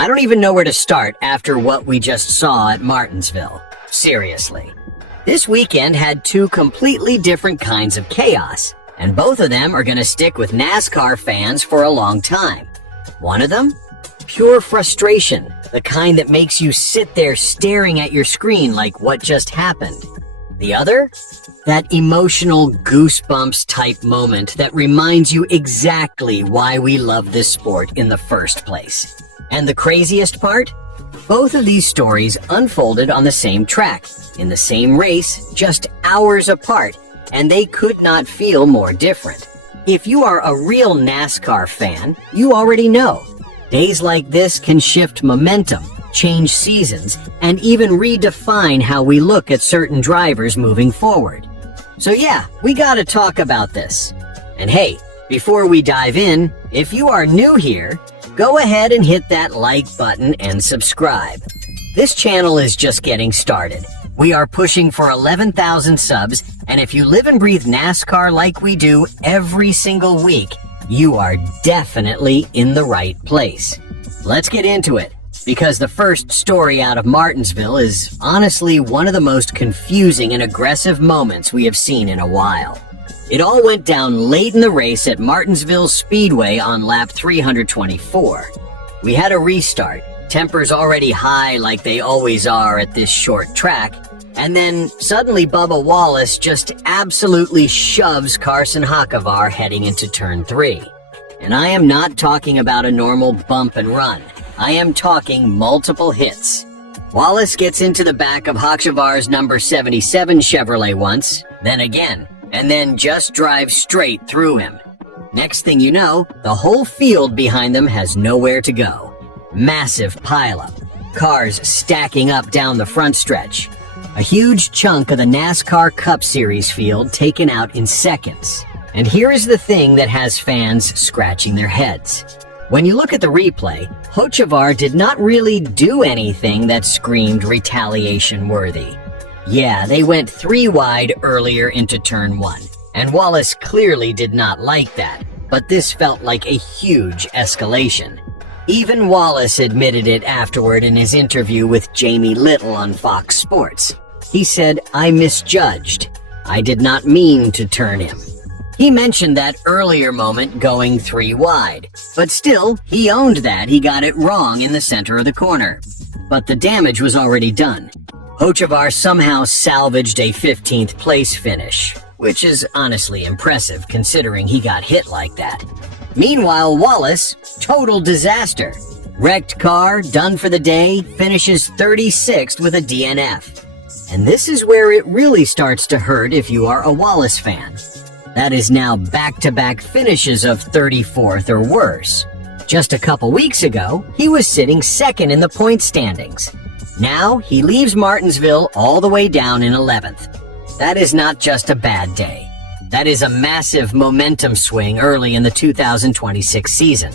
I don't even know where to start after what we just saw at Martinsville. Seriously. This weekend had two completely different kinds of chaos, and both of them are going to stick with NASCAR fans for a long time. One of them? Pure frustration, the kind that makes you sit there staring at your screen like what just happened. The other? That emotional goosebumps type moment that reminds you exactly why we love this sport in the first place. And the craziest part? Both of these stories unfolded on the same track, in the same race, just hours apart, and they could not feel more different. If you are a real NASCAR fan, you already know. Days like this can shift momentum, change seasons, and even redefine how we look at certain drivers moving forward. So yeah, we gotta talk about this. And hey, before we dive in, if you are new here, go ahead and hit that like button and subscribe. This channel is just getting started. We are pushing for 11,000 subs, and if you live and breathe NASCAR like we do every single week, you are definitely in the right place. Let's get into it, because the first story out of Martinsville is honestly one of the most confusing and aggressive moments we have seen in a while. It all went down late in the race at Martinsville Speedway on lap 324. We had a restart, tempers already high like they always are at this short track, and then suddenly Bubba Wallace just absolutely shoves Carson Hocevar heading into turn 3. And I am not talking about a normal bump and run. I am talking multiple hits. Wallace gets into the back of Hocevar's number 77 Chevrolet once, then again, and then just drives straight through him. Next thing you know, the whole field behind them has nowhere to go. Massive pileup. Cars stacking up down the front stretch. A huge chunk of the NASCAR Cup Series field taken out in seconds. And here is the thing that has fans scratching their heads. When you look at the replay, Hocevar did not really do anything that screamed retaliation worthy. Yeah, they went 3 wide earlier into turn 1, and Wallace clearly did not like that, but this felt like a huge escalation. Even Wallace admitted it afterward in his interview with Jamie Little on Fox Sports. He said, "I misjudged. I did not mean to turn him." He mentioned that earlier moment going 3 wide, but still, he owned that he got it wrong in the center of the corner. But the damage was already done. Hocevar somehow salvaged a 15th place finish, which is honestly impressive considering he got hit like that. Meanwhile, Wallace, total disaster. Wrecked car, done for the day, finishes 36th with a DNF. And this is where it really starts to hurt if you are a Wallace fan. That is now back-to-back finishes of 34th or worse. Just a couple weeks ago, he was sitting second in the point standings. Now, he leaves Martinsville all the way down in 11th. That is not just a bad day. That is a massive momentum swing early in the 2026 season.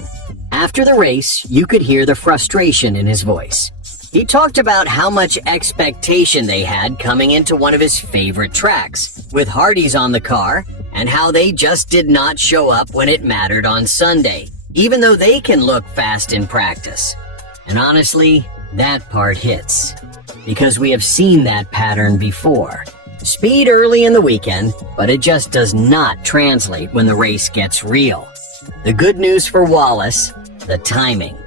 After the race, you could hear the frustration in his voice. He talked about how much expectation they had coming into one of his favorite tracks, with Hardee's on the car, and how they just did not show up when it mattered on Sunday, even though they can look fast in practice. And honestly, that part hits, because we have seen that pattern before. Speed early in the weekend, but it just does not translate when the race gets real. The good news for Wallace, the timing.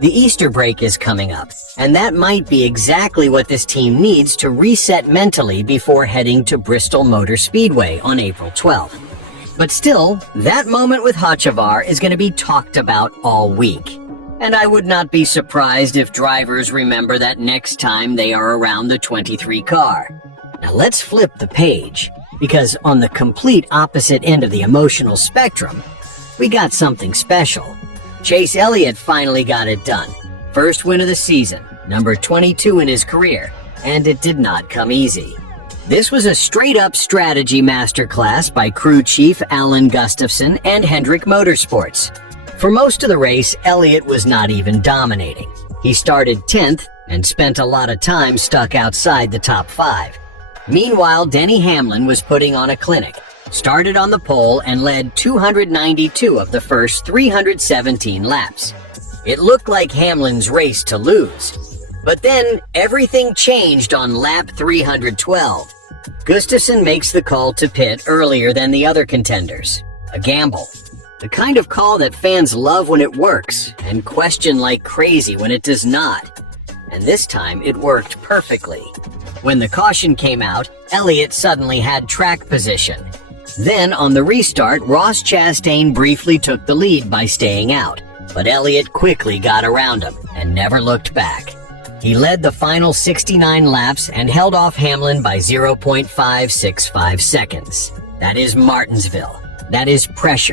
The Easter break is coming up, and that might be exactly what this team needs to reset mentally before heading to Bristol Motor Speedway on April 12th. But still, that moment with Hocevar is going to be talked about all week. And I would not be surprised if drivers remember that next time they are around the 23 car. Now let's flip the page, because on the complete opposite end of the emotional spectrum, we got something special. Chase Elliott finally got it done. First win of the season, number 22 in his career, and it did not come easy. This was a straight-up strategy masterclass by crew chief Alan Gustafson and Hendrick Motorsports. For most of the race, Elliott was not even dominating. He started 10th and spent a lot of time stuck outside the top 5. Meanwhile, Denny Hamlin was putting on a clinic, started on the pole and led 292 of the first 317 laps. It looked like Hamlin's race to lose. But then everything changed on lap 312. Gustafson makes the call to pit earlier than the other contenders. A gamble. The kind of call that fans love when it works and question like crazy when it does not. And this time it worked perfectly. When the caution came out, Elliott suddenly had track position. Then on the restart, Ross Chastain briefly took the lead by staying out, but Elliott quickly got around him and never looked back. He led the final 69 laps and held off Hamlin by 0.565 seconds. That is Martinsville. That is pressure.